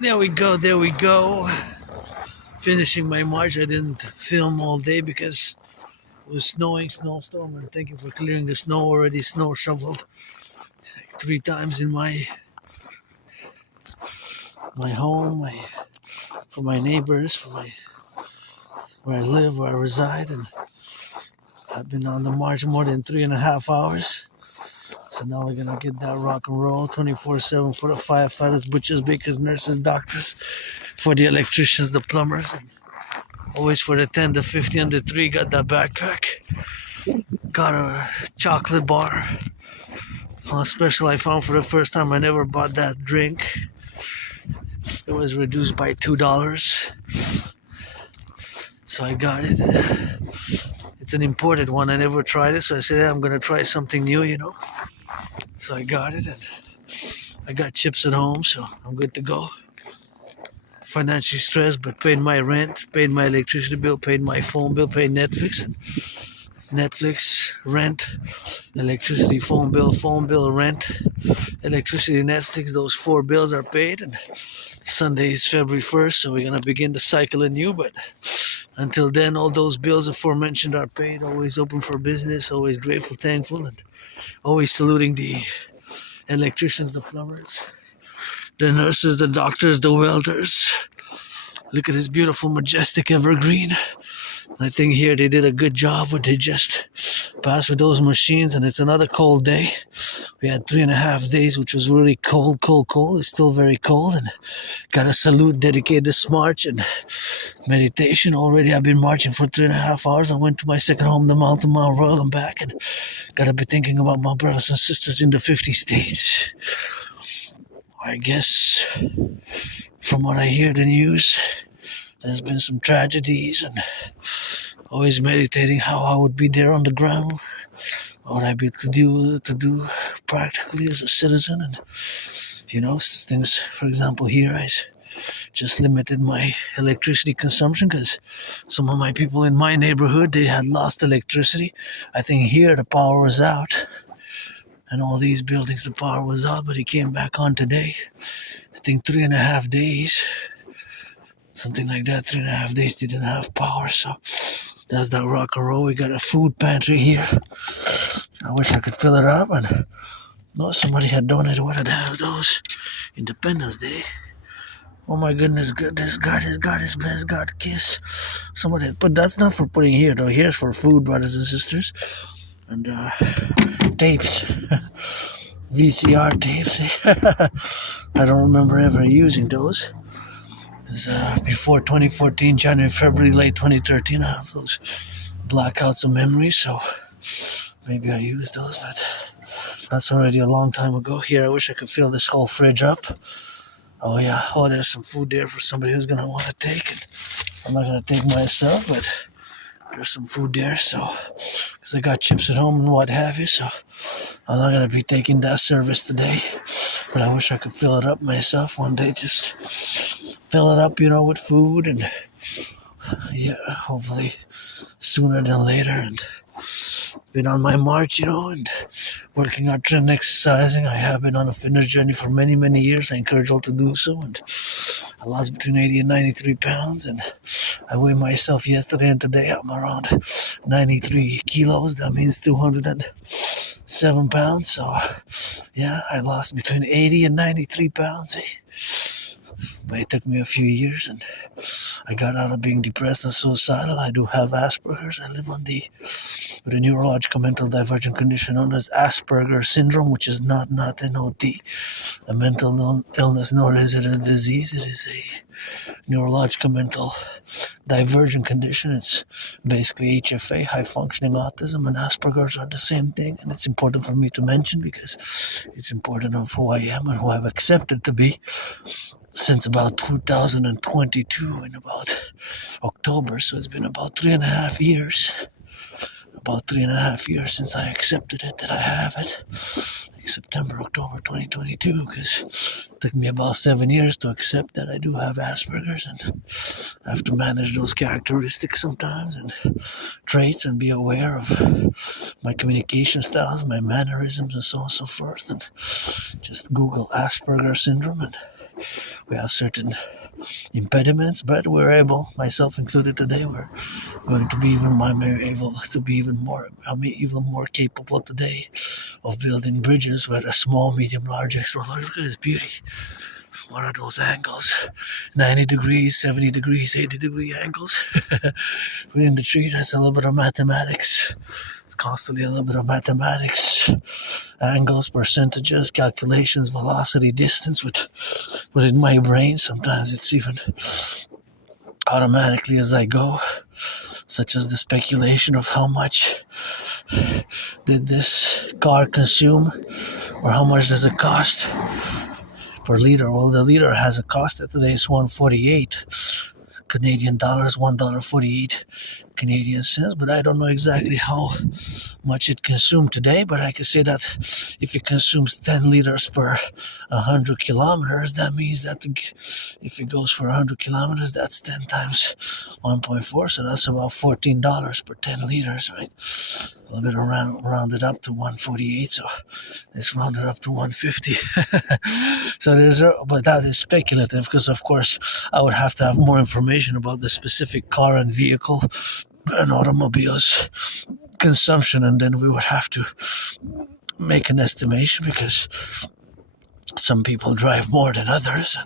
There we go, there we go. Finishing my march. I didn't film all day because it was snowing, snowstorm, and thank you for clearing the snow already. Snow shoveled like 3 times in my home, for my neighbors, where I live, where I reside, and I've been on the march more than 3.5 hours. So now we're gonna get that rock and roll 24/7 for the firefighters, butchers, bakers, nurses, doctors, for the electricians, the plumbers, and always for the 10, the 50, and the 3. Got that backpack. Got a chocolate bar. Special I found for the first time. I never bought that drink. It was reduced by $2. So I got it. It's an imported one. I never tried it. So I said, hey, I'm going to try something new. So I got it. And I got chips at home. So I'm good to go. Financially stressed, but paid my rent, paid my electricity bill, paid my phone bill, paid Netflix, and Netflix, rent, electricity, phone bill, rent, electricity, Netflix. Those 4 bills are paid, and Sunday is February 1st, so we're gonna begin the cycle anew. But until then, all those bills aforementioned are paid. Always open for business, always grateful, thankful, and always saluting the electricians, the plumbers, the nurses, the doctors, the welders. Look at this beautiful, majestic evergreen. I think here they did a good job when they just passed with those machines, and it's another cold day. We had 3.5 days, which was really cold. It's still very cold, and gotta salute, dedicate this march and meditation. Already I've been marching for 3.5 hours. I went to my second home, the Mountain Mount Royal, and back, and gotta be thinking about my brothers and sisters in the 50 states. I guess from what I hear the news, there's been some tragedies, and always meditating how I would be there on the ground, what I'd be to do practically as a citizen, and things. For example, here I just limited my electricity consumption because some of my people in my neighborhood, they had lost electricity. I think here the power was out, and all these buildings the power was out, but it came back on today. I think 3.5 days. Something like that, 3.5 days they didn't have power, so that's that rock and roll. We got a food pantry here. I wish I could fill it up, and somebody had donated one of those Independence Day. Oh my goodness, God is best, God kiss. Somebody, but that's not for putting here though. Here's for food, brothers and sisters, and tapes, VCR tapes. I don't remember ever using those. Before 2014, January, February, late 2013, I have those blackouts of memory, so maybe I used those, but that's already a long time ago. Here, I wish I could fill this whole fridge up. Oh yeah, there's some food there for somebody who's going to want to take it. I'm not going to take myself, but there's some food there, so, because I got chips at home and what have you, so I'm not going to be taking that service today, but I wish I could fill it up myself one day, just fill it up, with food, and yeah, hopefully sooner than later, and been on my march, and working out, trend exercising. I have been on a fitness journey for many, many years. I encourage all to do so, and I lost between 80 and 93 pounds, and I weighed myself yesterday and today. I'm around 93 kilos. That means 207 pounds. So, yeah, I lost between 80 and 93 pounds. But it took me a few years, and I got out of being depressed and suicidal. I do have Asperger's. I live with a neurological mental divergent condition known as Asperger syndrome, which is not N.A.C.W.P, a mental illness, nor is it a disease. It is a neurological mental divergent condition. It's basically HFA, high functioning autism, and Asperger's are the same thing. And it's important for me to mention because it's important of who I am and who I've accepted to be since about 2022 in about October. So it's been about 3.5 years. About 3.5 years since I accepted it, that I have it. Like September, October 2022, because it took me about 7 years to accept that I do have Asperger's, and I have to manage those characteristics sometimes and traits and be aware of my communication styles, my mannerisms, and so on and so forth. And just Google Asperger syndrome, and We have certain impediments, but we're able, myself included today, we're going to be even more capable today of building bridges, whether small, medium, large, extra large. Look at this beauty. What are those angles? 90 degrees, 70 degrees, 80-degree angles. Within the tree, that's a little bit of mathematics. It's constantly a little bit of mathematics. Angles, percentages, calculations, velocity, distance within my brain. Sometimes it's even automatically as I go, such as the speculation of how much did this car consume, or how much does it cost per liter. Well, the liter has a cost at today's 148 Canadian dollars, $1.48 Canadian cents, but I don't know exactly how much it consumed today, but I can say that if it consumes 10 liters per 100 kilometers, that means that if it goes for 100 kilometers, that's 10 times 1.4, so that's about $14 per 10 liters, right? A little bit rounded up to 148, so it's rounded up to 150. But that is speculative, because of course I would have to have more information about the specific car and vehicle and automobile's consumption, and then we would have to make an estimation, because some people drive more than others,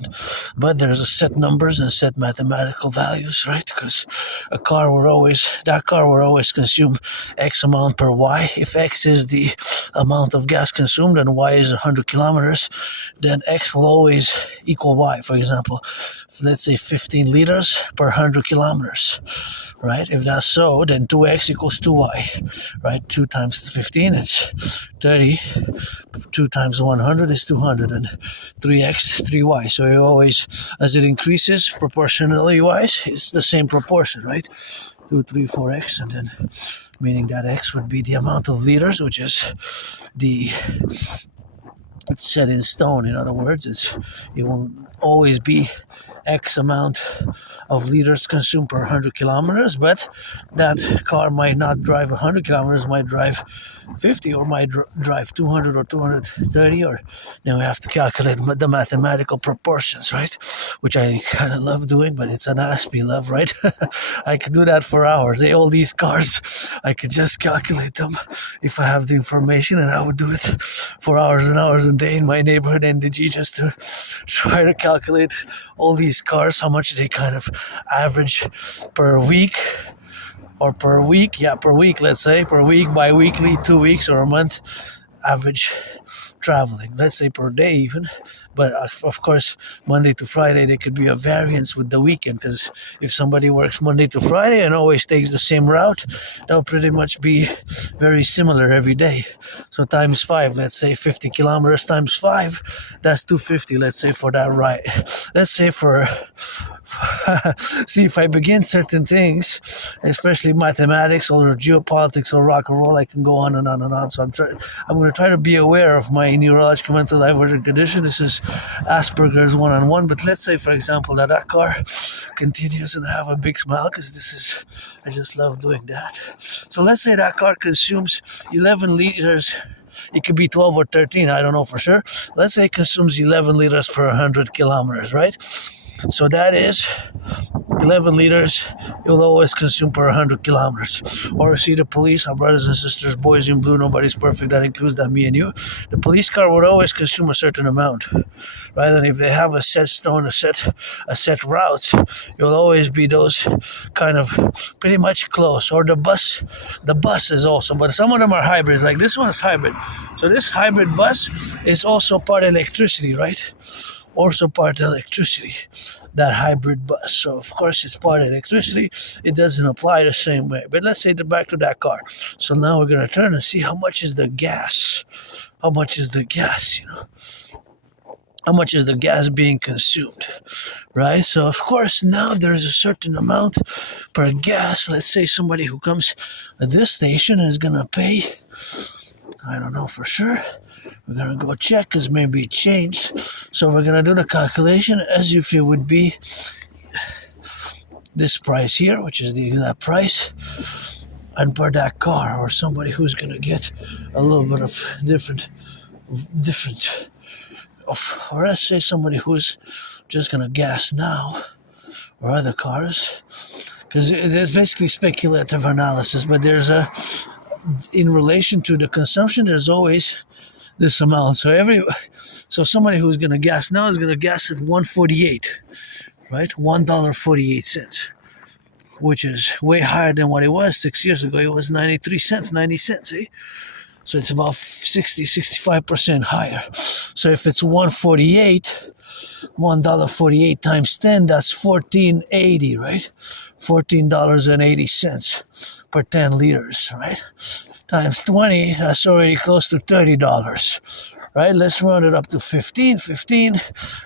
but there's a set numbers and set mathematical values, right? Because that car will always consume X amount per Y. If X is the amount of gas consumed and Y is 100 kilometers, then X will always equal Y. For example, let's say 15 liters per 100 kilometers, right? If that's so, then 2X equals 2Y, right? 2 times 15, it's 30. 2 times 100 is 200, and 3x, 3y. So it always, as it increases proportionally wise, it's the same proportion, right? 2, 3, 4x, and then meaning that x would be the amount of liters, which is it's set in stone. In other words, it will always be X amount of liters consumed per 100 kilometers, but that car might not drive 100 kilometers, might drive 50, or might drive 200 or 230, or then we have to calculate the mathematical proportions, right? Which I kind of love doing, but it's an Aspiesque love, right? I could do that for hours. All these cars, I could just calculate them if I have the information, and I would do it for hours and hours a day in my neighborhood NWO, just to try to calculate all these cars, how much they kind of average per week, per week, let's say, per week, bi-weekly, 2 weeks, or a month average traveling, let's say per day even. But of course, Monday to Friday, there could be a variance with the weekend, because if somebody works Monday to Friday and always takes the same route, that'll pretty much be very similar every day. So times 5, let's say 50 kilometers times 5, that's 250, let's say, for that ride. Let's say see, if I begin certain things, especially mathematics or geopolitics or rock and roll, I can go on and on and on. So I'm going to try to be aware of my neurological mental divergent condition. This is Asperger's one-on-one. But let's say, for example, that car continues, and I have a big smile, because I just love doing that. So let's say that car consumes 11 liters. It could be 12 or 13, I don't know for sure. Let's say it consumes 11 liters per 100 kilometers, right? So that is 11 liters it will always consume per 100 kilometers. Or see the police, our brothers and sisters, boys in blue, nobody's perfect, that includes that me and you. The police car would always consume a certain amount, right? And if they have a set stone, a set routes, it will always be those kind of pretty much close. Or the bus is also, but some of them are hybrids, like this one is hybrid. So this hybrid bus is also part electricity, right? Also part electricity, that hybrid bus. So of course it's part electricity. It doesn't apply the same way. But let's say back to that car. So now we're going to turn and see how much is the gas. How much is the gas, How much is the gas being consumed, right? So of course now there's a certain amount per gas. Let's say somebody who comes at this station is going to pay, I don't know for sure. We're going to go check, because maybe it changed. So we're going to do the calculation as if it would be this price here, which is the exact price, and per that car, or somebody who's going to get a little bit of different or let's say somebody who's just gonna gas now, or other cars, because there's basically speculative analysis, but in relation to the consumption, there's always this amount. So somebody who's gonna gas now is gonna gas at 148, right? $1.48, which is way higher than what it was 6 years ago. It was 93 cents, 90 cents, eh? So it's about 65% higher. So if it's 148, $1.48 times 10, that's $14.80, right? $14.80 per 10 liters, right? Times 20, that's already close to $30, right? Let's round it up to 15,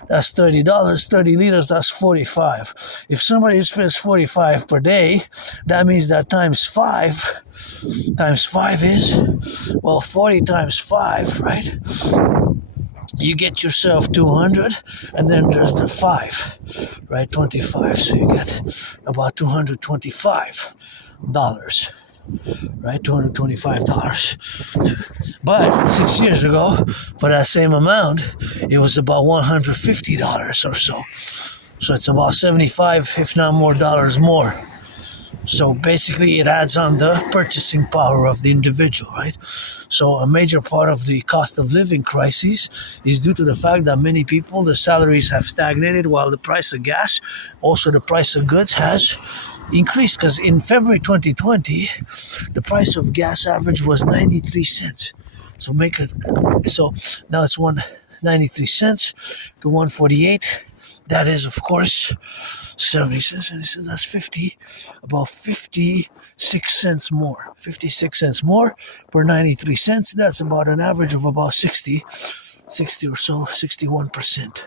that's $30, 30 liters, that's 45. If somebody spends 45 per day, that means that times 5 is, well, 40 times 5, right? You get yourself 200, and then there's the 5, right? 25, so you get about $225, right? $225. But 6 years ago, for that same amount, it was about $150 or so. So it's about 75, if not more, dollars more. So basically it adds on the purchasing power of the individual, right? So a major part of the cost of living crisis is due to the fact that many people, the salaries have stagnated while the price of gas, also the price of goods has increased. Because in February 2020, the price of gas average was 93 cents. So now it's 193 cents to 148. That is, of course, 70 cents. That's about 56 cents more. 56 cents more per 93 cents. That's about an average of about 60 or so, 61%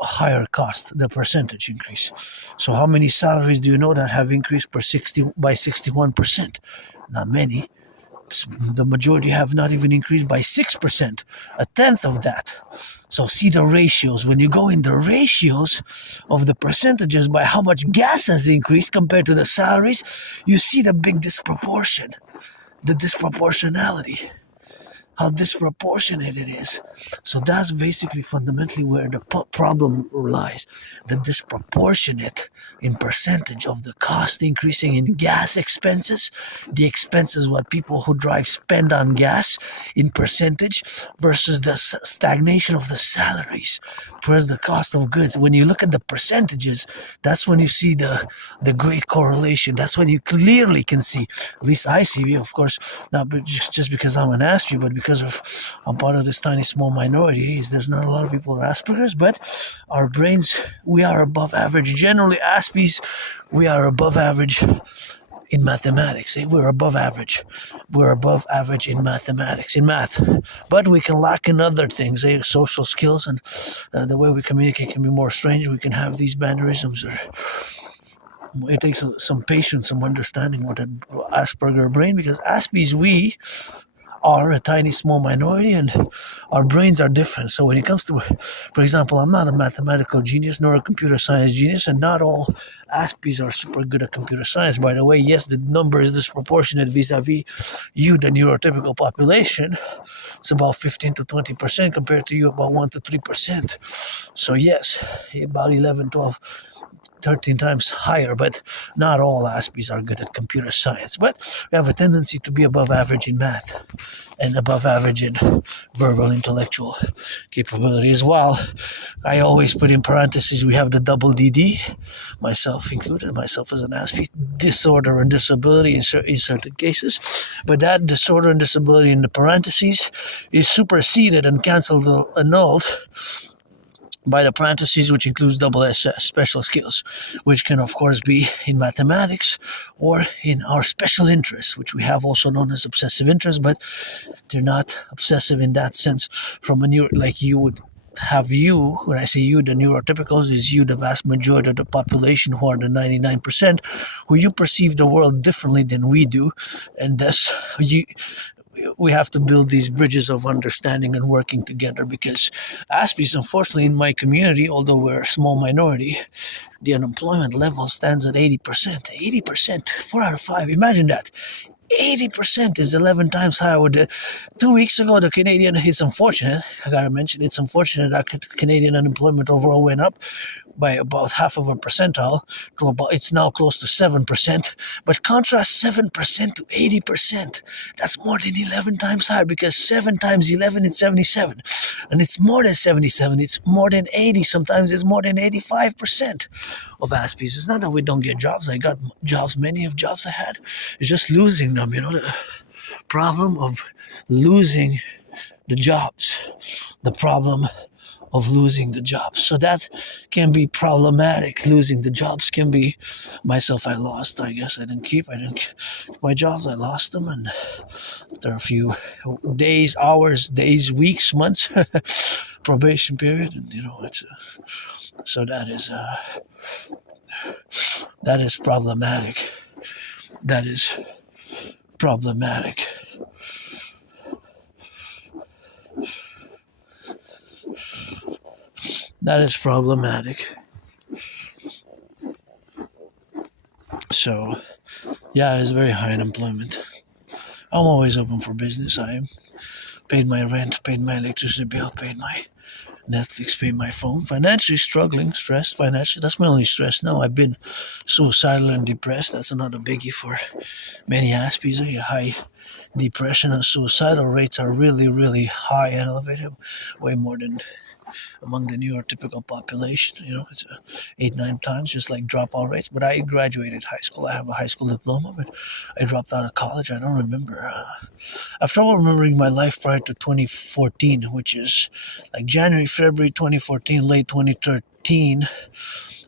higher cost, the percentage increase. So how many salaries do you know that have increased by 61%? Not many. The majority have not even increased by 6%, a tenth of that. So see the ratios. When you go in the ratios of the percentages by how much gas has increased compared to the salaries, you see the big disproportion, the disproportionality, how disproportionate it is. So that's basically fundamentally where the problem lies. The disproportionate in percentage of the cost increasing in gas expenses, the expenses what people who drive spend on gas in percentage versus the stagnation of the salaries, whereas the cost of goods. When you look at the percentages, that's when you see the great correlation. That's when you clearly can see, at least I see, of course, not just because I'm an Aspie, but because I'm part of this tiny small minority. There's not a lot of people who are Asperger's, but our brains, we are above average. Generally, Aspies, we are above average in mathematics. We're above average. We're above average in mathematics, in math. But we can lack in other things, social skills, and the way we communicate can be more strange. We can have these mannerisms. It takes some patience, some understanding what an Asperger brain, because Aspies, we are a tiny small minority and our brains are different. So when it comes to, for example, I'm not a mathematical genius nor a computer science genius, and not all Aspies are super good at computer science. By the way, yes, the number is disproportionate vis-a-vis you, the neurotypical population. It's about 15 to 20% compared to you, about 1 to 3%. So yes, about 11, 12, 13 times higher, but not all Aspies are good at computer science. But we have a tendency to be above average in math and above average in verbal intellectual capability as well. I always put in parentheses, we have the double dedie, myself included, myself as an Aspie, disorder and disability in certain cases. But that disorder and disability in the parentheses is superseded and cancelled, annulled by the parentheses, which includes double SS, special skills, which can of course be in mathematics or in our special interests, which we have also known as obsessive interests, but they're not obsessive in that sense from like you would have you. When I say you, the neurotypicals is you, the vast majority of the population, who are the 99%, who you perceive the world differently than we do, and thus we have to build these bridges of understanding and working together, because Aspies, unfortunately, in my community, although we're a small minority, the unemployment level stands at 80%. 80%, 4 out of 5. Imagine that. 80% is 11 times higher. With the 2 weeks ago, the Canadian, it's unfortunate, I gotta mention, it's unfortunate that Canadian unemployment overall went up by about half of a percentile to about, it's now close to 7%. But contrast 7% to 80%. That's more than 11 times higher, because 7 times 11 is 77. And it's more than 77, it's more than 80, sometimes it's more than 85% of Aspies. It's not that we don't get jobs. I got jobs, many of jobs I had. It's just losing them, the problem of losing the jobs. The problem of losing the jobs. So that can be problematic. Losing the jobs can be, myself, I lost. I guess I didn't keep my jobs. I lost them, and after a few days, hours, days, weeks, months, probation period, and it's so that is problematic. That is problematic. That is problematic. So, yeah, it's very high unemployment. I'm always open for business. I paid my rent, paid my electricity bill, paid my Netflix, paid my phone. Financially struggling, stressed financially. That's my only stress now. I've been suicidal and depressed. That's another biggie for many Aspies. High depression and suicidal rates are really, really high and elevated, way more than among the neurotypical population. It's 8-9 times, just like dropout rates. But I graduated high school. I have a high school diploma, but I dropped out of college. I don't remember. I have trouble remembering my life prior to 2014, which is like January, February 2014, late 2013,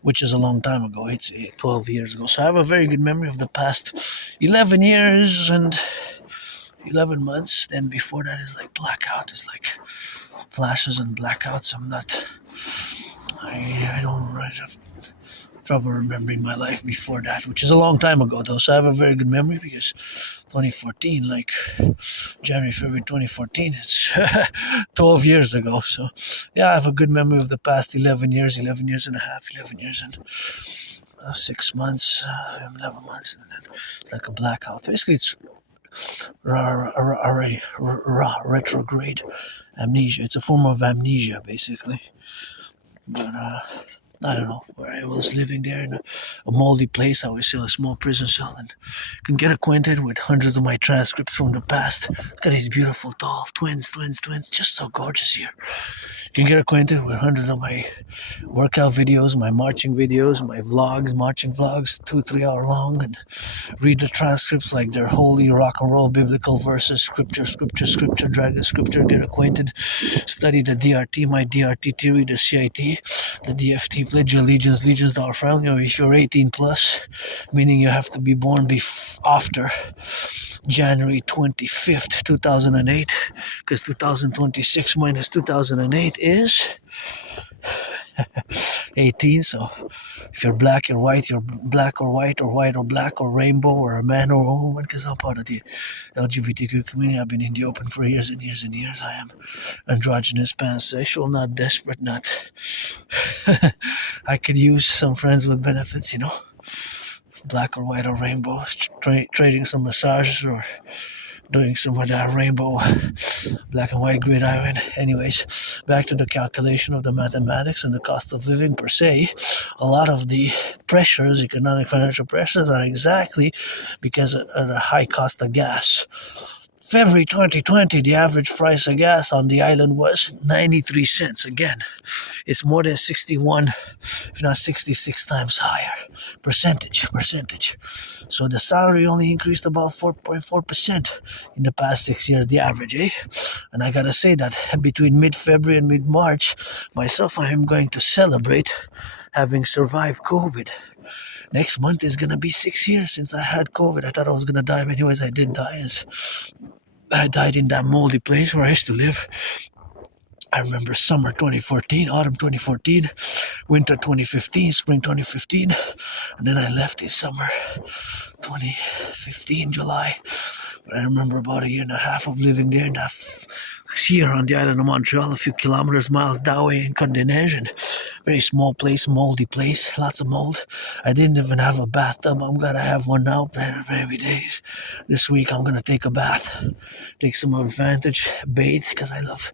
which is a long time ago. It's 12 years ago. So I have a very good memory of the past 11 years and 11 months. Then before that is like blackout. It's like flashes and blackouts. I don't have trouble remembering my life before that, which is a long time ago though. So I have a very good memory, because 2014, like January, February 2014, it's 12 years ago. So yeah, I have a good memory of the past 11 years and a half, 11 years and 6 months, 11 months, and then it's like a blackout. Basically, it's retrograde amnesia. It's a form of amnesia, basically. But I don't know, where I was living there in a moldy place. I always say a small prison cell, and can get acquainted with hundreds of my transcripts from the past. Look at these beautiful tall twins, just so gorgeous here. You can get acquainted with hundreds of my workout videos, my marching videos, my vlogs, marching vlogs, 2-3 hour long, and read the transcripts like they're holy rock and roll biblical verses, scripture, dragon scripture. Get acquainted, study the DRT, my DRT theory, the CIT, the DFT, pledge your allegiance to our family. If you're 18 plus, meaning you have to be born after January 25th, 2008, because 2026 minus 2008 is 18. So if you're black, you're white, you're black or white, or white or black, or rainbow, or a man or a woman, because I'm part of the LGBTQ community. I've been in the open for years and years and years. I am androgynous, pansexual, not desperate, not I could use some friends with benefits, black or white or rainbow, trading some massages or doing some of that rainbow black and white gridiron. Anyways, back to the calculation of the mathematics and the cost of living per se. A lot of the pressures, economic financial pressures, are exactly because of the high cost of gas. February 2020, the average price of gas on the island was 93 cents. Again, it's more than 61, if not 66 times higher. Percentage. So the salary only increased about 4.4% in the past 6 years, the average, eh? And I gotta say that between mid-February and mid-March, myself, I am going to celebrate having survived COVID. Next month is gonna be 6 years since I had COVID. I thought I was gonna die, but anyways, I did die. I died in that moldy place where I used to live. I remember summer 2014, autumn 2014, winter 2015, spring 2015, and then I left in summer 2015, July. But I remember about a year and a half of living there in that here on the island of Montreal, a few miles that way in Côte des Neiges, and very small place, moldy place, lots of mold. I didn't even have a bathtub. I'm glad I have one now every day. This week I'm gonna take a bath, take some advantage, bathe, because I live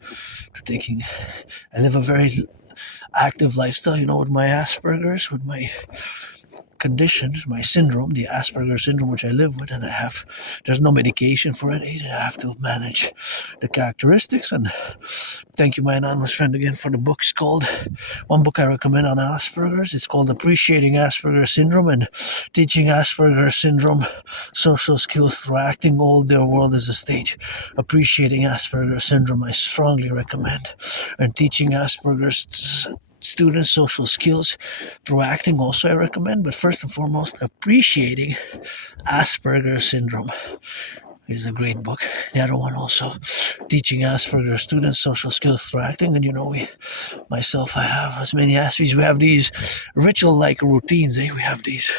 a very active lifestyle, with my Asperger's, with my condition, my syndrome, the Asperger syndrome, which I live with, and there's no medication for it. I have to manage the characteristics. And thank you, my anonymous friend, again for the books called, one book I recommend on Asperger's. It's called Appreciating Asperger Syndrome and Teaching Asperger Syndrome Social Skills Through Acting. All their world is a stage. Appreciating Asperger Syndrome, I strongly recommend. And Teaching Asperger's Students social skills through acting also I recommend, but first and foremost, Appreciating Asperger Syndrome is a great book. The other one also, Teaching Asperger Students social skills through acting. And I have as many Aspies. We have these ritual-like routines. We have these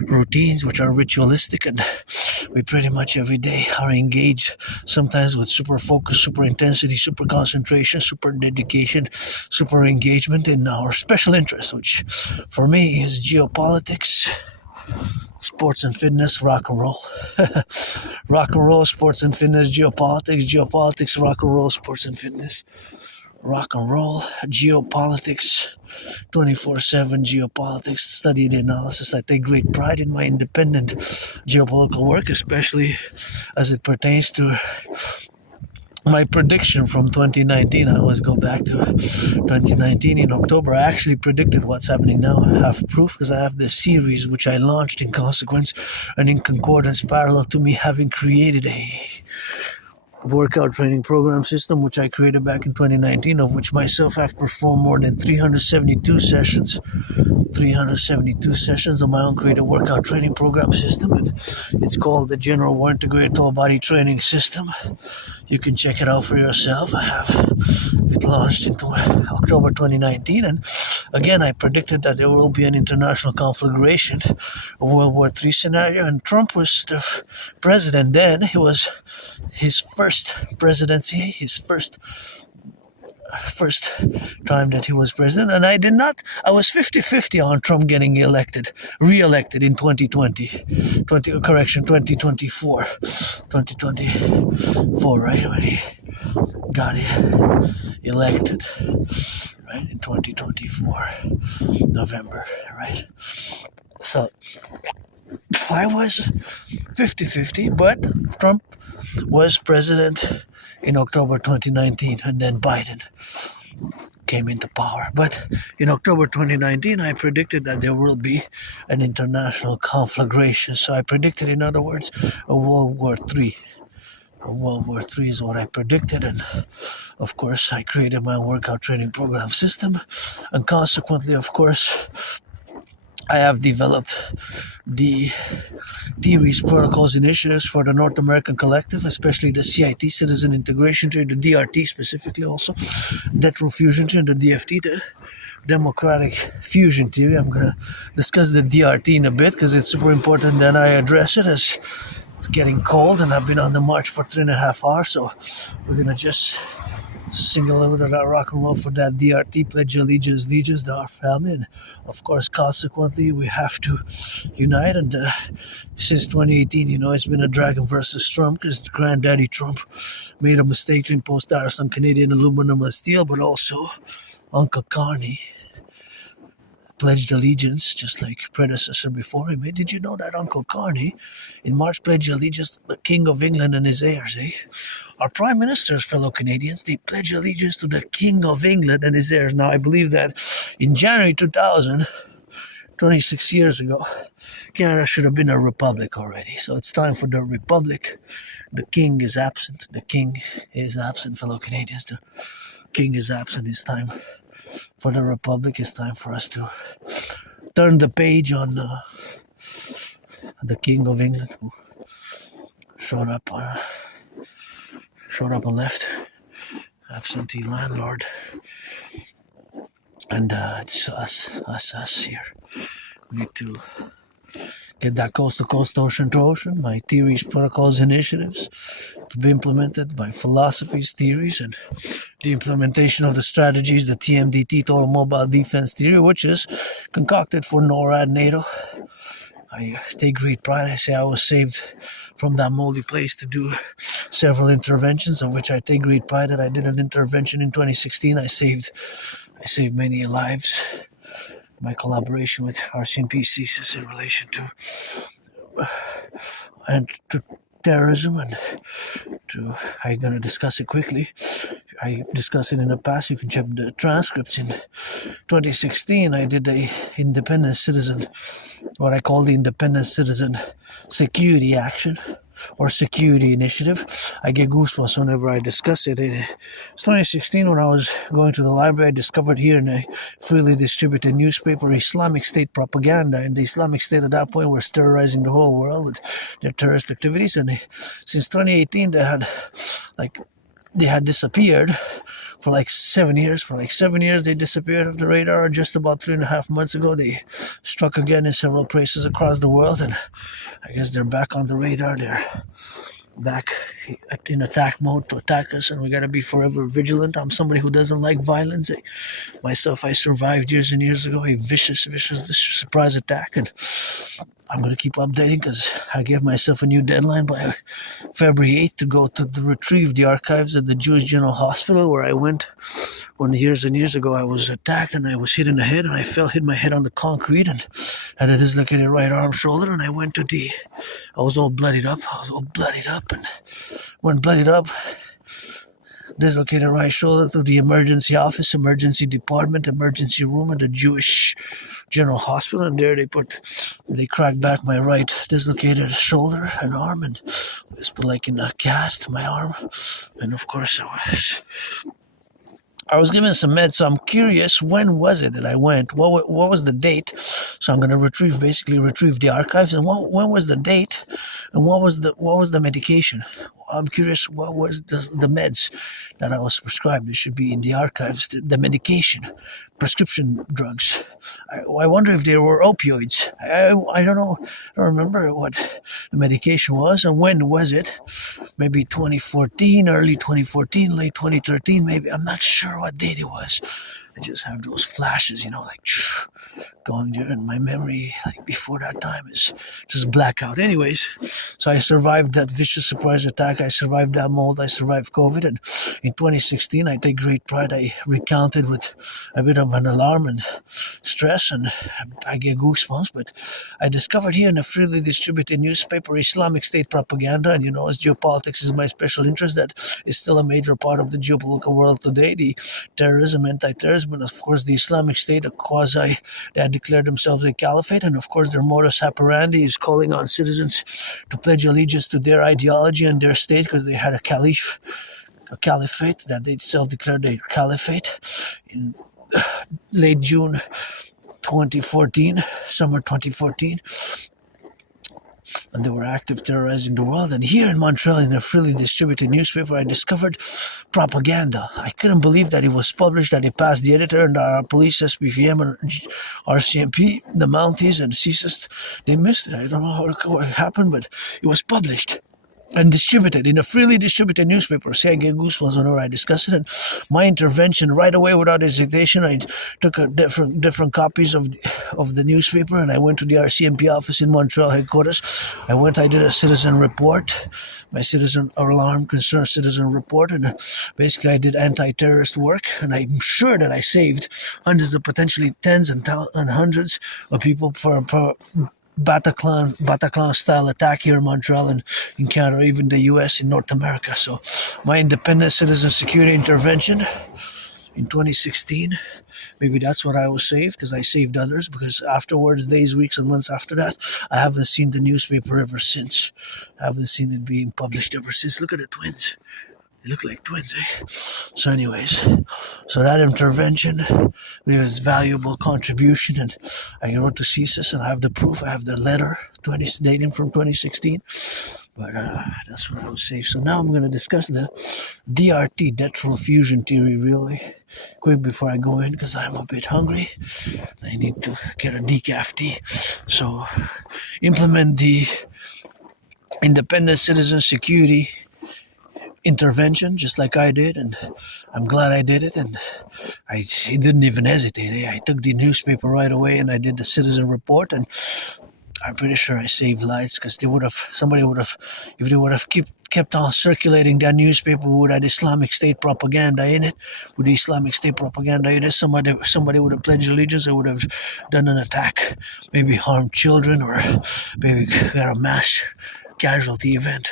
routines which are ritualistic, and we pretty much every day are engaged, sometimes with super focus, super intensity, super concentration, super dedication, super engagement in our special interest, which for me is geopolitics, sports and fitness, rock and roll. Rock and roll, sports and fitness, geopolitics, rock and roll, sports and fitness. Rock and roll, geopolitics, 24/7 geopolitics, study the analysis. I take great pride in my independent geopolitical work, especially as it pertains to my prediction from 2019. I always go back to 2019 in October. I actually predicted what's happening now. I have proof because I have this series which I launched in consequence and in concordance parallel to me having created a workout training program system which I created back in 2019, of which myself have performed more than 372 sessions on my own created workout training program system, and it's called the General War Integrated Total Body Training System. You can check it out for yourself. I have it launched in October 2019, and again I predicted that there will be an international conflagration, a World War III scenario, and Trump was the president then. It was his first presidency, his first time that he was president, and I was 50-50 on Trump getting re-elected in 2024, right, when he got elected, right, in 2024, November, right? So I was 50-50, but Trump was president in October 2019, and then Biden came into power. But in October 2019, I predicted that there will be an international conflagration. So I predicted, in other words, a World War III. A World War III is what I predicted, and of course I created my workout training program system, and consequently, of course, I have developed the theories, protocols, initiatives for the North American Collectif, especially the CIT, Citizen Integration Theory, the DRT specifically also, Death Fusion Theory, and the DFT, the Democratic Fusion Theory. I'm going to discuss the DRT in a bit because it's super important that I address it, as it's getting cold and I've been on the march for 3.5 hours, so we're going to just sing a little bit of that rock and roll for that DRT, pledge allegiance to our family, and of course consequently we have to unite. And since 2018, it's been a dragon versus Trump, because granddaddy Trump made a mistake to impose tariffs on Canadian aluminum and steel, but also Uncle Carney pledged allegiance, just like predecessor before him. Did you know that Uncle Carney in March pledged allegiance to the King of England and his heirs? Our prime ministers, fellow Canadians, they pledge allegiance to the King of England and his heirs. Now, I believe that in January 2000, 26 years ago, Canada should have been a republic already. So it's time for the republic. The king is absent. The king is absent, fellow Canadians. The king is absent. It's time for the republic. It's time for us to turn the page on the King of England, who showed up and left. Absentee landlord. And it's us here. We need to get that coast to coast, ocean to ocean. My theories, protocols, initiatives. to be implemented by philosophies, theories, and the implementation of the strategies, the TMDT, Total Mobile Defense Theory, which is concocted for NORAD, NATO. I take great pride. I say I was saved from that moldy place to do several interventions, of which I take great pride that I did an intervention in 2016. I saved many lives. My collaboration with RCMP CSIS in relation to terrorism and to I'm gonna discuss it quickly. I discussed it in the past. You can check the transcripts. In 2016, I did a independent citizen, what I call the independent citizen security action or security initiative. I get goosebumps whenever I discuss it. It's 2016 when I was going to the library. I discovered here in a freely distributed newspaper Islamic State propaganda, and the Islamic State at that point was terrorizing the whole world with their terrorist activities. And since 2018, they had disappeared for like 7 years. For like 7 years, they disappeared off the radar. Just about 3.5 months ago, they struck again in several places across the world, and I guess they're back on the radar. They're back in attack mode to attack us, and we gotta be forever vigilant. I'm somebody who doesn't like violence. Myself, I survived years and years ago a vicious surprise attack, and I'm going to keep updating because I gave myself a new deadline by February 8th to go to retrieve the archives at the Jewish General Hospital, where I went when years and years ago I was attacked and I was hit in the head, and I hit my head on the concrete and had a dislocated right arm, shoulder, and I was all bloodied up. And when bloodied up, dislocated right shoulder, to the emergency office, emergency department, emergency room at the Jewish General Hospital, and there they cracked back my right dislocated shoulder and arm, and just put like in a cast my arm. And of course I was given some meds, so I'm curious, when was it that I went? What was the date? So I'm going to retrieve the archives, and when was the date, and what was the medication? I'm curious, what was the meds that I was prescribed? It should be in the archives, the medication, prescription drugs. I wonder if they were opioids. I don't know. I don't remember what the medication was, and when was it? Maybe 2014, early 2014, late 2013, maybe. I'm not sure what date it was. I just have those flashes, like going there, and my memory, like before that time, is just blackout. Anyways, so I survived that vicious surprise attack. I survived that mold. I survived COVID, and in 2016, I take great pride. I recounted with a bit of an alarm and stress, and I get goosebumps. But I discovered here in a freely distributed newspaper Islamic State propaganda, and as geopolitics is my special interest, that is still a major part of the geopolitical world today. The terrorism, anti-terrorism, and of course the Islamic State, a quasi that declared themselves a caliphate, and of course their modus operandi is calling on citizens to pledge allegiance to their ideology and their state, because they had a caliphate that they self-declared a caliphate in late June 2014, summer 2014. And they were active terrorizing the world. And here in Montreal, in a freely distributed newspaper, I discovered propaganda. I couldn't believe that it was published, that it passed the editor, and our police, SPVM, and RCMP, the Mounties, and CSIS, they missed it. I don't know how it happened, but it was published and distributed in a freely distributed newspaper. See, I get goosebumps whenever I discuss it. And my intervention, right away, without hesitation, I took different copies of the newspaper, and I went to the RCMP office in Montreal headquarters. I did a citizen report, my citizen alarm concern citizen report, and basically I did anti-terrorist work, and I'm sure that I saved hundreds of, potentially tens and hundreds of people for Bataclan style attack here in Montreal and in Canada, even the US, in North America. So my independent citizen security intervention in 2016, maybe that's what I was saved, because I saved others, because afterwards, days, weeks, and months after that, I haven't seen the newspaper ever since. I haven't seen it being published ever since. Look at the twins. They look like twins, eh? So anyways, so that intervention was valuable contribution, and I wrote to CSIS, and I have the proof. I have the letter dating from 2016. But that's what I was saying. So now I'm going to discuss the DRT, Death Fusion Theory, really quick before I go in, because I'm a bit hungry. I need to get a decaf tea. So implement the independent citizen security intervention, just like I did, and I'm glad I did it. And he didn't even hesitate. I took the newspaper right away, and I did the citizen report, and I'm pretty sure I saved lives because somebody would have, if they would have kept on circulating that newspaper with that Islamic State propaganda in it, with the Islamic State propaganda in it, somebody would have pledged allegiance. They would have done an attack, maybe harmed children, or maybe got a mass casualty event.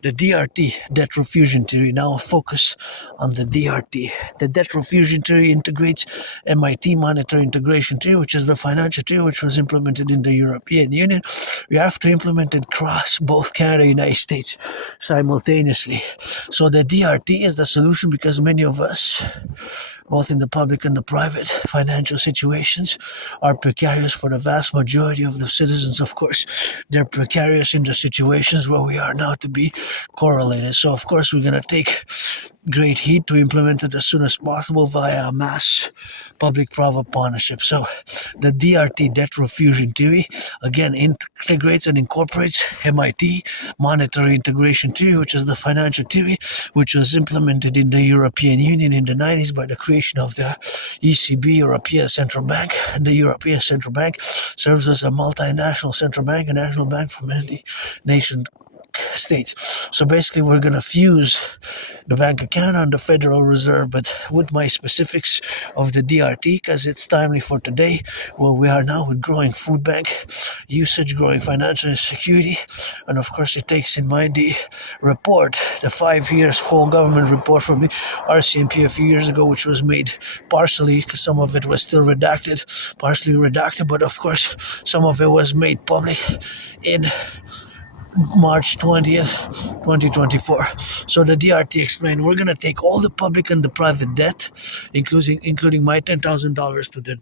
The DRT, debt refusion theory. Now I'll focus on the DRT. The debt refusion theory integrates MIT monetary integration theory, which is the financial theory which was implemented in the European Union. We have to implement it across both Canada and the United States simultaneously. So the DRT is the solution because many of us, both in the public and the private financial situations, are precarious for the vast majority of the citizens. Of course, they're precarious in the situations where we are now to be correlated. So, of course, we're going to take great heed to implement it as soon as possible via mass public-private partnership. So the DRT, debt refusion theory, again integrates and incorporates MIT monetary integration theory, which is the financial theory which was implemented in the European Union in the 90s by the creation of the ECB, European Central Bank. And the European Central Bank serves as a multinational central bank, a national bank for many nation states. So basically we're going to fuse the Bank of Canada and the Federal Reserve, but with my specifics of the DRT, because it's timely for today, where we are now with growing food bank usage, growing financial insecurity, and of course it takes in mind the report, the 5 years full government report from the RCMP a few years ago, which was made partially, because some of it was still partially redacted, but of course some of it was made public in March 20th, 2024. So the DRT explained, we're going to take all the public and the private debt, including my $10,000 to the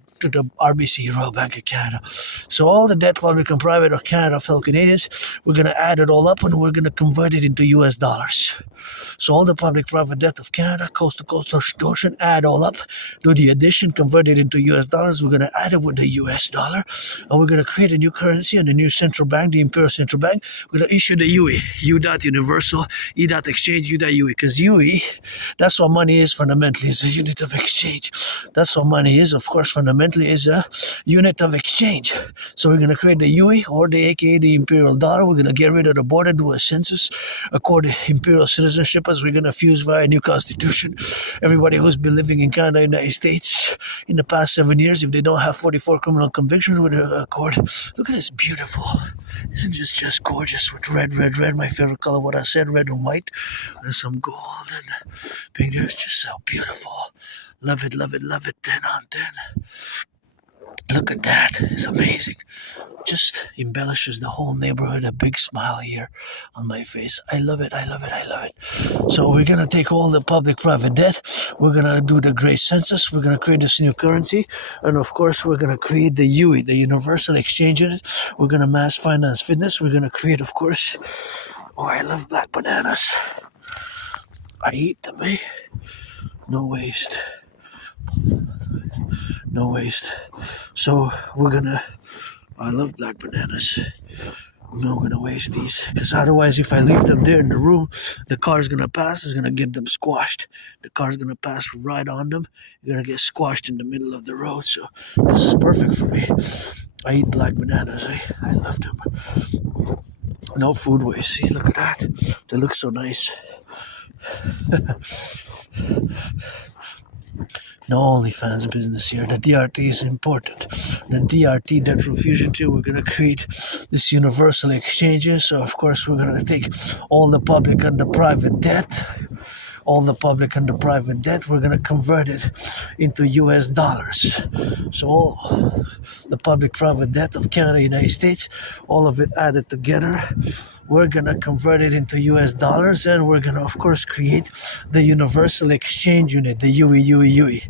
RBC, Royal Bank of Canada. So all the debt, public and private of Canada, fellow Canadians, we're going to add it all up and we're going to convert it into US dollars. So all the public-private debt of Canada, coast to coast, ocean to ocean, add all up, do the addition, convert it into US dollars. We're going to add it with the US dollar, and we're going to create a new currency and a new central bank, the Imperial Central Bank. We're going to issue the UE, U.Universal, E.Exchange, U.UE, because UE, that's what money is fundamentally, is a unit of exchange. That's what money is, of course, fundamentally is a unit of exchange. So we're going to create the UE, or the aka the Imperial dollar. We're going to get rid of the border, do a census, accord Imperial citizenship, as we're going to fuse via a new constitution. Everybody who's been living in Canada and the United States in the past 7 years, if they don't have 44 criminal convictions, with a accord. Look at this, beautiful. Isn't this just gorgeous with red, my favorite color, what I said, red and white. There's some gold and pink. It's just so beautiful. Love it, 10 on 10. Look at that, it's amazing. Just embellishes the whole neighborhood, a big smile here on my face. I love it. So we're going to take all the public-private debt. We're going to do the great census. We're going to create this new currency. And of course, we're going to create the UE, the Universal Exchange Unit. We're going to mass finance fitness. We're going to create, of course, I love black bananas. I eat them, eh? No waste. So I love black bananas. I'm not going to waste these, because otherwise if I leave them there in the room, the car's going to pass, is going to get them squashed. The car's going to pass right on them. You're going to get squashed in the middle of the road. So this is perfect for me. I eat black bananas. I love them. No food waste. See, look at that. They look so nice. No OnlyFans business here. The DRT is important. The DRT, debt refusion too. We're going to create this universal exchange. So of course we're going to take all the public and the private debt. We're going to convert it into US dollars. So all the public-private debt of Canada, United States, all of it added together, we're going to convert it into US dollars, and we're going to, of course, create the Universal Exchange Unit, the UE. The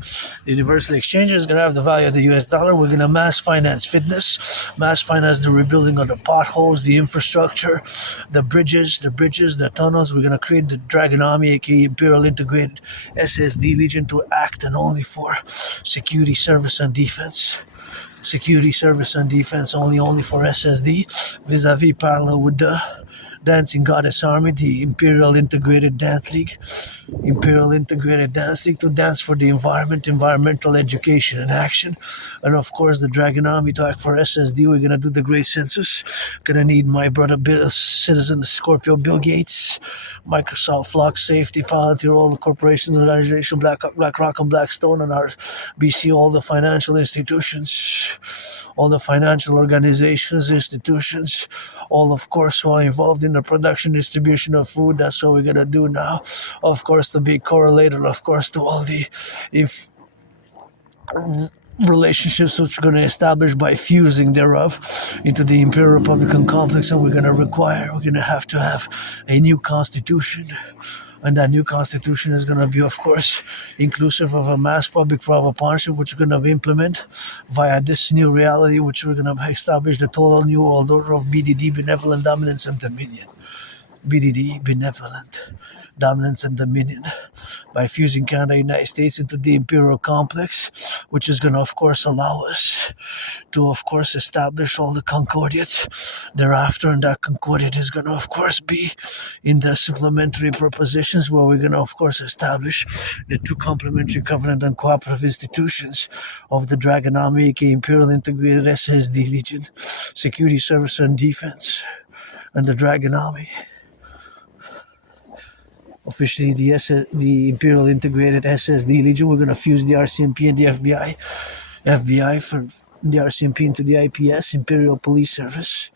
Universal Exchange is going to have the value of the US dollar. We're going to mass finance fitness, mass finance the rebuilding of the potholes, the infrastructure, the bridges, the tunnels. We're going to create the Dragon Army, aka Imperial Integrated SSD Legion, to act and only for security, service, and defense. Security, service, and defense only for SSD, vis-a-vis parallel with the Dancing Goddess Army, the Imperial Integrated Dance League. Imperial Integrated Dance League to dance for the environment, environmental education and action. And of course, the Dragon Army to act for SSD. We're going to do the Great Census. Going to need my brother, citizen Scorpio Bill Gates, Microsoft, Flock, Safety, Palantir, all the corporations, organizations, BlackRock and Blackstone, and our BC, all the financial institutions, all the financial organizations, institutions, all of course who are involved in the production, distribution of food. That's what we're going to do now. Of course, to be correlated, of course, to all the relationships which we're going to establish by fusing thereof into the Imperial Republican complex, and we're going to have to have a new constitution. And that new constitution is going to be, of course, inclusive of a mass public-private partnership, which we're going to implement via this new reality, which we're going to establish the total new world order of BDD, benevolent dominance and dominion. BDD, benevolent dominance and dominion, by fusing Canada and United States into the imperial complex, which is going to, of course, allow us to, of course, establish all the concordiates thereafter. And that concordiate is going to, of course, be in the supplementary propositions, where we're going to, of course, establish the two complementary covenant and cooperative institutions of the Dragon Army, aka Imperial Integrated SSD Legion, Security Service and Defense, and the Dragon Army. Officially, the Imperial Integrated SSD Legion. We're going to fuse the RCMP and the FBI. FBI for the RCMP into the IPS, Imperial Police Service.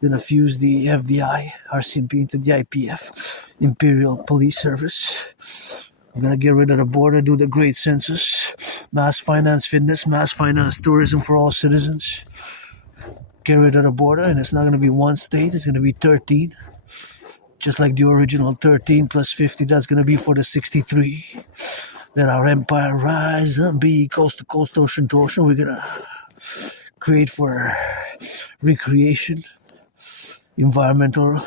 We're going to fuse the FBI, RCMP into the IPF, Imperial Police Service. We're going to get rid of the border, do the Great Census, mass finance fitness, mass finance tourism for all citizens. Get rid of the border, and it's not going to be one state, it's going to be 13. Just like the original 13 plus 50, that's going to be for the 63. Let our empire rise and be coast to coast, ocean to ocean. We're going to create for recreation, environmental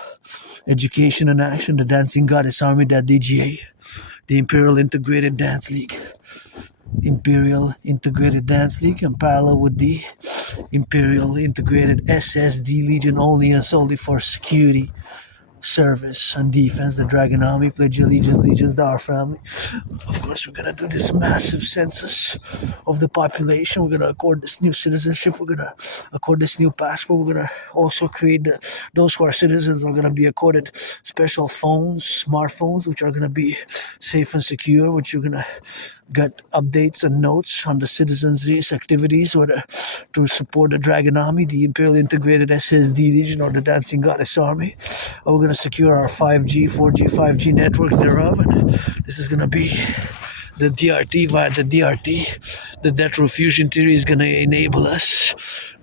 education and action, the Dancing Goddess Army, that DGA, the Imperial Integrated Dance League. Imperial Integrated Dance League, and parallel with the Imperial Integrated SSD Legion, only and solely for security, service and defense, the Dragon Army, pledge allegiance to our family. Of course, we're going to do this massive census of the population. We're going to accord this new citizenship. We're going to accord this new passport. We're going to also create those who are citizens are going to be accorded special phones, smartphones, which are going to be safe and secure, which you're going to get updates and notes on the citizens' activities, whether to support the Dragon Army, the Imperial Integrated SSD Legion, or the Dancing Goddess Army. We're going to secure our 5G, 4G, 5G networks thereof, and this is going to be the DRT via the DRT. The debt fusion theory is going to enable us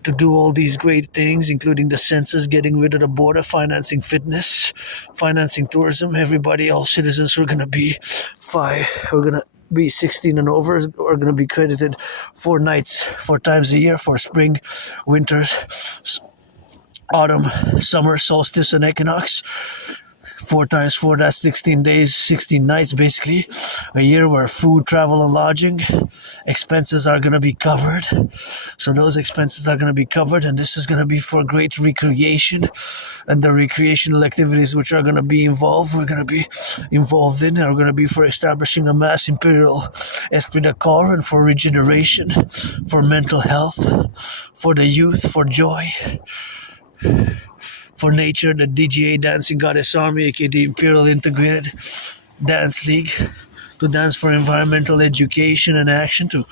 to do all these great things, including the census, getting rid of the border, financing fitness, financing tourism. Everybody, all citizens who are going to be 16 and over are going to be credited 4 times a year for spring, winter, autumn, summer, solstice, and equinox. 4 times 4, that's 16 days, 16 nights, basically. A year where food, travel, and lodging expenses are going to be covered. So those expenses are going to be covered, and this is going to be for great recreation. And the recreational activities which are going to be involved, we're going to be involved in, are going to be for establishing a mass imperial esprit de corps, and for regeneration, for mental health, for the youth, for joy, for nature, the DGA, Dancing Goddess Army, aka the Imperial Integrated Dance League, to dance for environmental education and action, to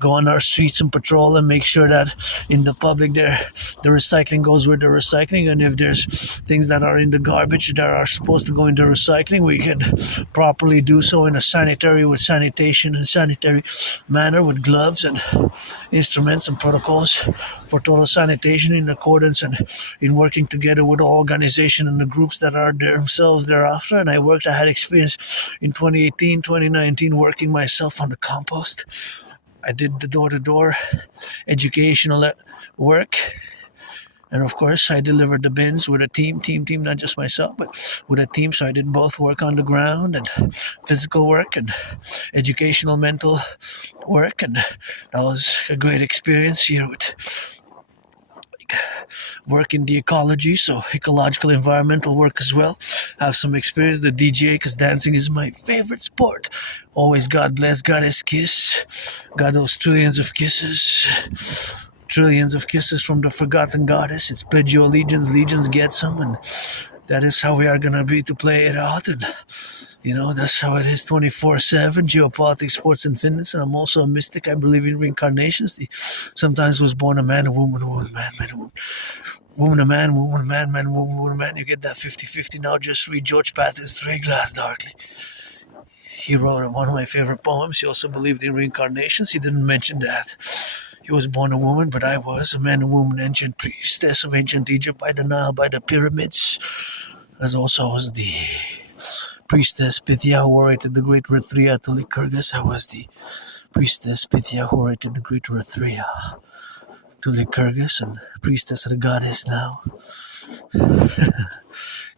go on our streets and patrol and make sure that in the public there, the recycling goes with the recycling, and if there's things that are in the garbage that are supposed to go into recycling, we can properly do so in a sanitary manner, with gloves and instruments and protocols for total sanitation, in accordance and in working together with the organization and the groups that are themselves thereafter. And I had experience in 2018, 2019 working myself on the compost. I did the door-to-door educational work, and of course I delivered the bins with a team, not just myself, but with a team. So I did both work on the ground and physical work and educational mental work, and that was a great experience here with work in the ecology, so ecological environmental work as well. Have some experience the DJ because dancing is my favorite sport. Always God bless, goddess kiss. Got those trillions of kisses. Trillions of kisses from the forgotten goddess. It's pledge your allegiance, legions get some, and that is how we are gonna be to play it out. And that's how it is 24/7. Geopolitics, sports, and fitness. And I'm also a mystic. I believe in reincarnations. Sometimes was born a man, a woman, a woman, man, man, a woman. Woman, a man, woman, a man, man, woman, woman, a man. You get that 50-50. Now just read George Patton's Three Glass Darkly. He wrote one of my favorite poems. He also believed in reincarnations. He didn't mention that he was born a woman, but I was a man and woman, ancient priestess of ancient Egypt by the Nile, by the pyramids. As also was the priestess Pythia who orated the great Rithria to Lycurgus. I was the priestess Pythia who orated the great Rithria to Lycurgus, and priestess of the goddess now.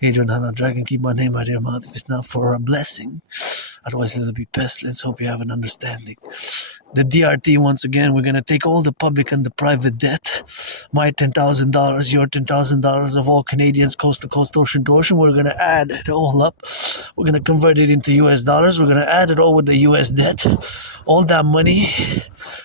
Adrian Hannah Dragon, keep my name out of your mouth if it's not for a blessing. Otherwise, it'll be pestilence. Hope you have an understanding. The DRT, once again, we're going to take all the public and the private debt. My $10,000, your $10,000 of all Canadians, coast to coast, ocean to ocean. We're going to add it all up. We're going to convert it into US dollars. We're going to add it all with the US debt. All that money,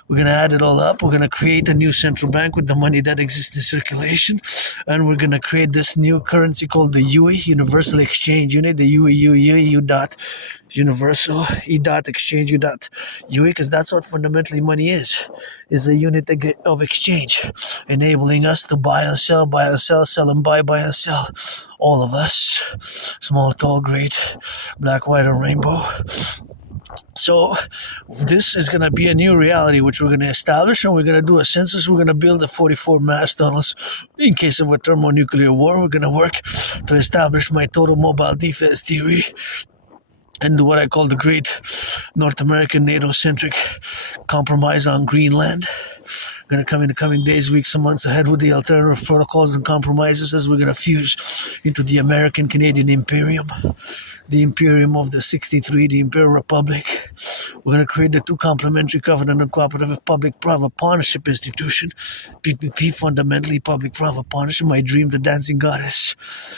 we're going to add it all up. We're going to create a new central bank with the money that exists in circulation. And we're going to create this new currency called the UE, Universal Exchange Unit, the UE dot universal exchange UE, because that's what fundamentally money is a unit of exchange, enabling us to buy and sell, sell and buy and sell. All of us, small, tall, great, black, white, and rainbow. So this is going to be a new reality which we're going to establish, and we're going to do a census. We're going to build the 44 mass tunnels in case of a thermonuclear war. We're going to work to establish my total mobile defense theory and do what I call the great North American NATO-centric compromise on Greenland. We're going to come in the coming days, weeks, and months ahead with the alternative protocols and compromises as we're going to fuse into the American-Canadian Imperium, the Imperium of the 63, the Imperial Republic. We're going to create the two complementary covenant and cooperative public-private partnership institution, PPP, fundamentally public-private partnership. My dream, the dancing goddess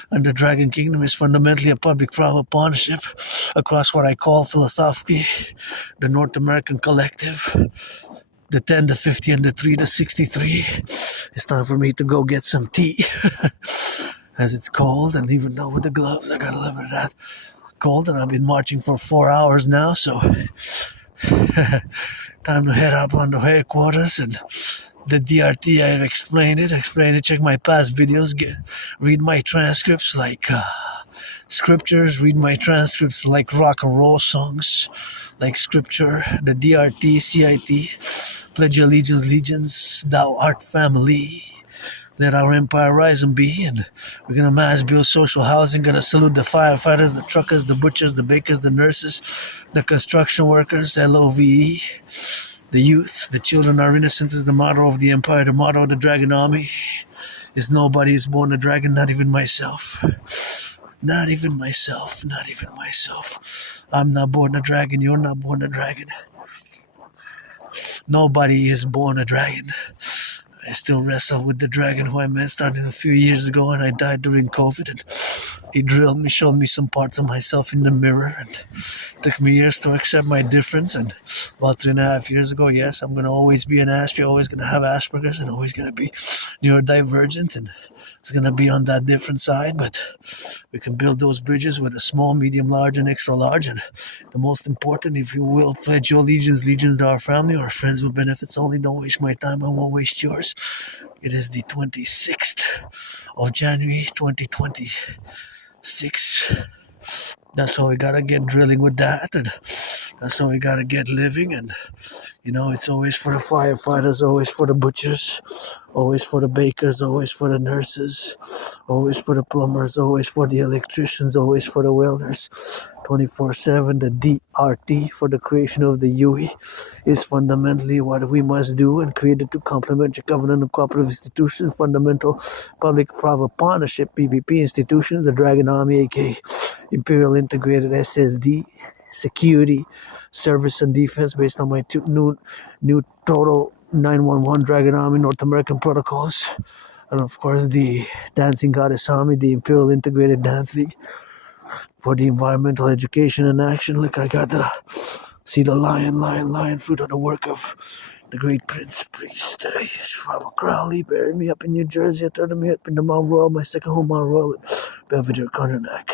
and the dragon kingdom, is fundamentally a public-private partnership across what I call philosophically the North American Collective, the 10, the 50, and the 3, the 63. It's time for me to go get some tea as it's cold, and even though with the gloves I got a little bit of that cold, and I've been marching for 4 hours now, so time to head up on the headquarters. And the DRT, I've explained it, check my past videos, read my transcripts like scriptures, read my transcripts like rock and roll songs, like scripture, the DRT, CIT, pledge allegiance, legions, thou art family. Let our empire rise and be, and we're going to mass build social housing, going to salute the firefighters, the truckers, the butchers, the bakers, the nurses, the construction workers, LOVE, the youth, the children are innocent is the motto of the empire. The motto of the dragon army is nobody is born a dragon, not even myself. Not even myself, not even myself. I'm not born a dragon, you're not born a dragon. Nobody is born a dragon. I still wrestle with the dragon who I met starting a few years ago, and I died during COVID, and he drilled me, showed me some parts of myself in the mirror, and it took me years to accept my difference. And about 3.5 years ago, yes, I'm going to always be an Aspiesque, always going to have Asperger's, and always going to be neurodivergent, and it's going to be on that different side. But we can build those bridges with a small, medium, large, and extra large. And the most important, if you will, pledge your allegiance to our family or friends with benefits only. Don't waste my time, I won't waste yours. It is the 26th of January 2026. That's how we gotta get drilling with that, and that's how we gotta get living. And it's always for the firefighters, always for the butchers, always for the bakers, always for the nurses, always for the plumbers, always for the electricians, always for the welders. 24/7, the DRT for the creation of the UE is fundamentally what we must do, and created to complementary covenant of cooperative institutions, fundamental public-private partnership, PPP institutions, the Dragon Army, aka Imperial Integrated SSD, security, service, and defense based on my new total 911 Dragon Army North American protocols. And of course, the Dancing Goddess Army, the Imperial Integrated Dance League for the environmental education and action. Look, I got the see the lion, fruit of the work of the great Prince Priest. From Crowley, buried me up in New Jersey, turned me up in the Mount Royal, my second home Mount Royal, Belvedere, Conronac.